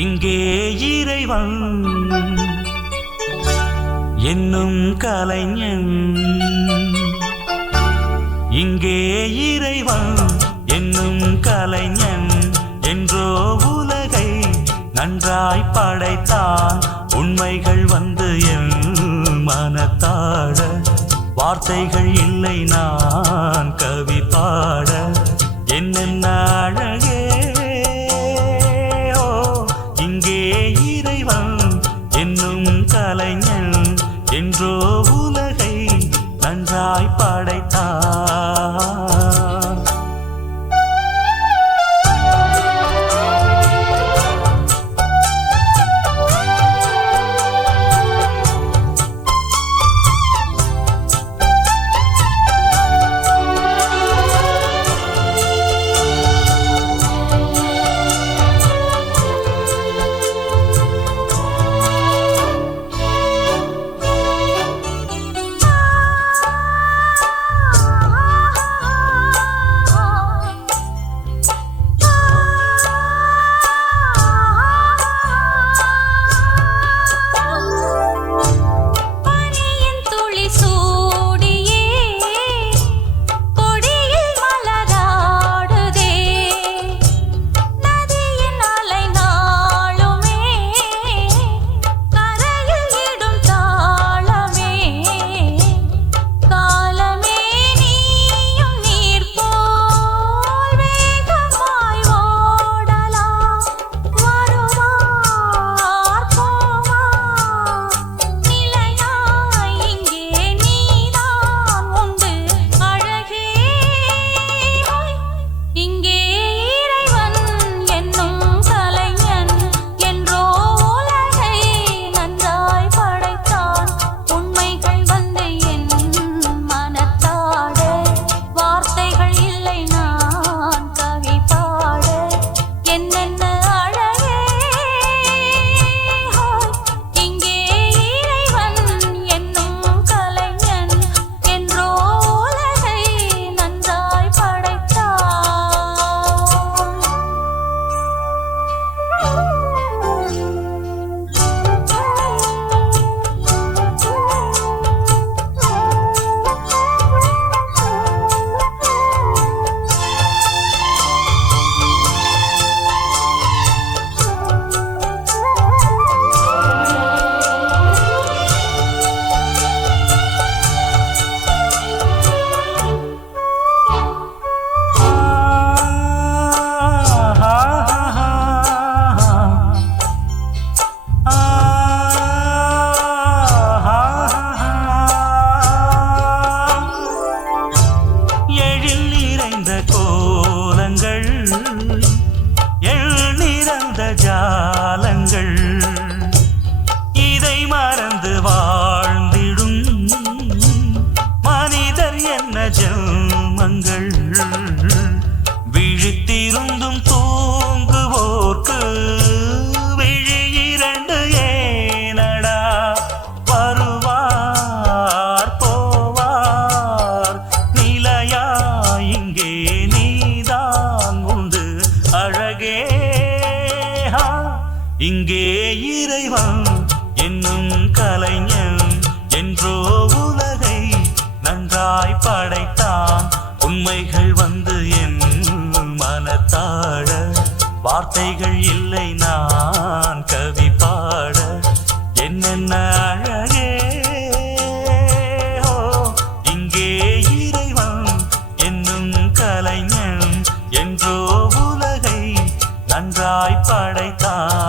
இங்கே இறைவன் என்னும் கலைஞன், இங்கே இறைவன் என்னும் கலைஞன் என்றோ உலகை நன்றாய் படைத்தான். உண்மைகள் வந்து என் மனத்தாட, வார்த்தைகள் இல்லை நான் கவி பாட. என்னென்ன அழகே இங்கே இறைவன் என்னும் கலைஞன் என்றோ உலகை நன்றாய் படைத்தான். ஜாலங்கள் இதை மறந்து வாழ்ந்திடும் மனிதர் என்ன ஜென்மங்கள். விழித்திருந்தும் தூங்குவோர்க்கு விழி இரண்டு ஏனடா, வருவார் போவார் நிலையா இங்கே நீதான் உண்டு அழகே. இங்கே இறைவன் என்னும் கலைஞன் என்றோ உலகை நன்றாய் படைத்தான். உண்மைகள் வந்து என் மனத்தாட, வார்த்தைகள் இல்லை நான் கவி பாட. என்னென்ன அழகே இங்கே இறைவன் என்னும் கலைஞன் என்றோ உலகை நன்றாய் படைத்தான்.